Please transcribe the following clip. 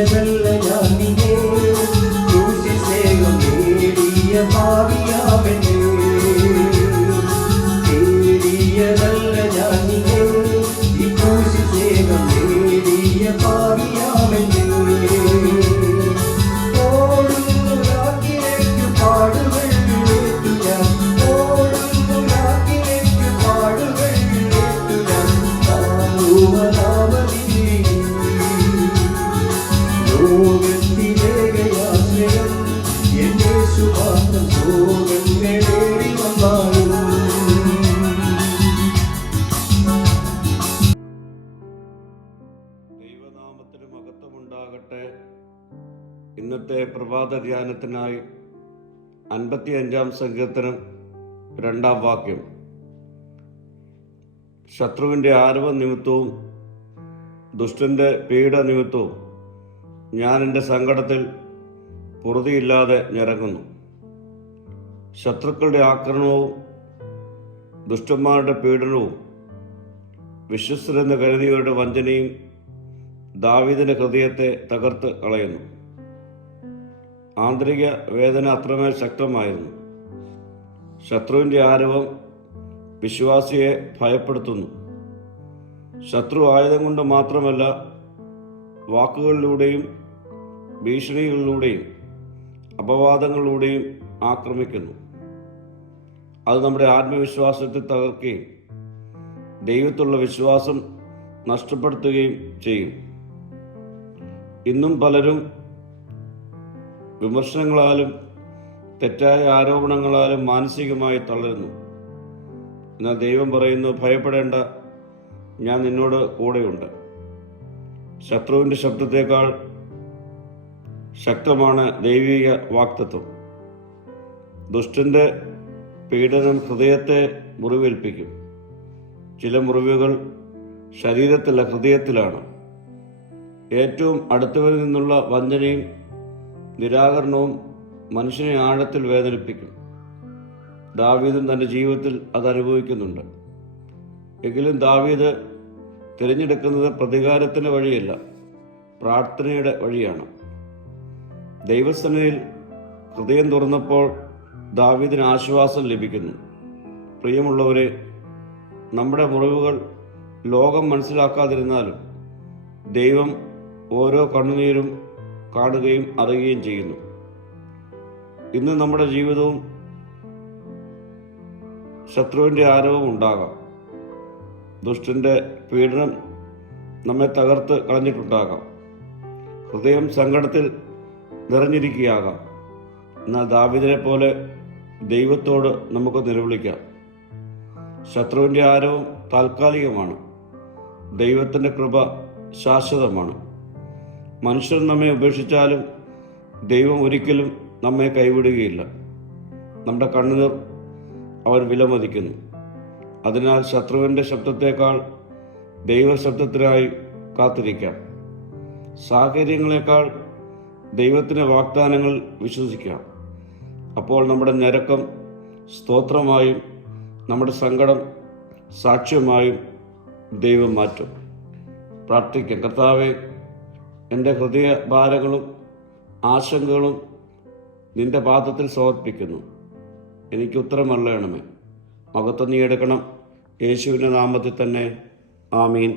തേടിയതല്ല ഞാനിനെ ക്രൂശിൽ സ്നേഹം നേടിയ പാപിയാമെന്നെ തേടിയതല്ല ഞാനിനെ ഈ ക്രൂശിൽ സ്നേഹം നേടിയ പാപിയാമെന്നെ ഓടുന്നു രാത്രിയിലേക്ക് പാടുകൾ ഏറ്റു ഞാൻ ഓടുന്നു രാത്രിയിലേക്ക് പാടുകൾ ഏറ്റു ഞാൻ ലോകത്തിലേകയാശ്രയം എന്നെ സുവാർത്തം ശോകങ്ങളേറി വന്നാലും. ദൈവനാമത്തിന് മഹത്വമുണ്ടാകട്ടെ. ഇന്നത്തെ പ്രഭാത ധ്യാനത്തിനായി 55-ാം സങ്കീർത്തനം 2-ാം വാക്യം. ശത്രുവിൻ്റെ ആരവം നിമിത്തവും ദുഷ്ടൻ്റെ പീഡ നിമിത്തവും ഞാൻ എൻ്റെ സങ്കടത്തിൽ പൊറുതിയില്ലാതെ ഞരങ്ങുന്നു. ശത്രുക്കളുടെ ആക്രമണവും ദുഷ്ടന്മാരുടെ പീഡനവും വിശ്വസ്തരെന്ന് കരുതിയവരുടെ വഞ്ചനയും ദാവീദിൻ്റെ ഹൃദയത്തെ തകർത്ത് കളയുന്നു. ആന്തരിക വേദന അത്രമേൽ ശക്തമായിരുന്നു. ശത്രുവിൻ്റെ ആരവം വിശ്വാസിയെ ഭയപ്പെടുത്തുന്നു. ശത്രു ആയുധം കൊണ്ട് മാത്രമല്ല, വാക്കുകളിലൂടെയും ഭീഷണികളിലൂടെയും അപവാദങ്ങളിലൂടെയും ആക്രമിക്കുന്നു. അത് നമ്മുടെ ആത്മവിശ്വാസത്തെ തകർക്കുകയും ദൈവത്തിലുള്ള വിശ്വാസം നഷ്ടപ്പെടുത്തുകയും ചെയ്യും. ഇന്നും പലരും വിമർശനങ്ങളാലും തെറ്റായ ആരോപണങ്ങളാലും മാനസികമായി തളരുന്നു. എന്നാൽ ദൈവം പറയുന്നു, ഭയപ്പെടേണ്ട, ഞാൻ നിന്നോട് കൂടെയുണ്ട്. ശത്രുവിൻ്റെ ശബ്ദത്തേക്കാൾ ശക്തമാണ് ദൈവിക വാക്തത്വം. ദുഷ്ടൻ്റെ പീഡനം ഹൃദയത്തെ മുറിവേൽപ്പിക്കും. ചില മുറിവുകൾ ശരീരത്തിലെ ഹൃദയത്തിലാണ്. ഏറ്റവും അടുത്തവരിൽ നിന്നുള്ള വഞ്ചനയും നിരാകരണവും മനുഷ്യനെ ആഴത്തിൽ വേദനിപ്പിക്കും. ദാവീദും തൻ്റെ ജീവിതത്തിൽ അത് അനുഭവിക്കുന്നുണ്ട്. എങ്കിലും ദാവീദ് തിരഞ്ഞെടുക്കുന്നത് പ്രതികാരത്തിൻ്റെ വഴിയല്ല, പ്രാർത്ഥനയുടെ വഴിയാണ്. ദൈവസന്നിധിയിൽ ഹൃദയം തുറന്നപ്പോൾ ദാവീദിന് ആശ്വാസം ലഭിക്കുന്നു. പ്രിയമുള്ളവരെ, നമ്മുടെ മുറിവുകൾ ലോകം മനസ്സിലാക്കാതിരുന്നാലും ദൈവം ഓരോ കണ്ണുനീരും കാണുകയും അറിയുകയും ചെയ്യുന്നു. ഇന്ന് നമ്മുടെ ജീവിതവും ശത്രുവിൻ്റെ ആരവം ഉണ്ടാകാം. ദുഷ്ടൻ്റെ പീഡനം നമ്മെ തകർത്ത് കളഞ്ഞിട്ടുണ്ടാകാം. ഹൃദയം സങ്കടത്തിൽ നിറഞ്ഞിരിക്കുകയാകാം. എന്നാൽ ദാവീദിനെ പോലെ ദൈവത്തോട് നമുക്ക് നിലവിളിക്കാം. ശത്രുവിൻ്റെ ആരവം താൽക്കാലികമാണ്. ദൈവത്തിൻ്റെ കൃപ ശാശ്വതമാണ്. മനുഷ്യർ നമ്മെ ഉപേക്ഷിച്ചാലും ദൈവം ഒരിക്കലും നമ്മെ കൈവിടുകയില്ല. നമ്മുടെ കണ്ണുനീർ അവൻ വിലമതിക്കുന്നു. അതിനാൽ ശത്രുവിൻ്റെ ശബ്ദത്തേക്കാൾ ദൈവശബ്ദത്തിനായി കാത്തിരിക്കാം. സാഹചര്യങ്ങളെക്കാൾ ദൈവത്തിൻ്റെ വാഗ്ദാനങ്ങൾ വിശ്വസിക്കാം. അപ്പോൾ നമ്മുടെ ഞരക്കം സ്തോത്രമായും നമ്മുടെ സങ്കടം സാക്ഷ്യമായും ദൈവം മാറ്റും. പ്രാർത്ഥിക്കാം. കർത്താവേ, എൻ്റെ ഹൃദയ ഭാരങ്ങളും ആശങ്കകളും നിൻ്റെ പാദത്തിൽ സമർപ്പിക്കുന്നു. എനിക്ക് ഉത്തരം അരുളണമേ. മഹത്വം നീ എടുക്കണം. യേശുവിൻ്റെ നാമത്തിൽ തന്നെ. ആമീൻ.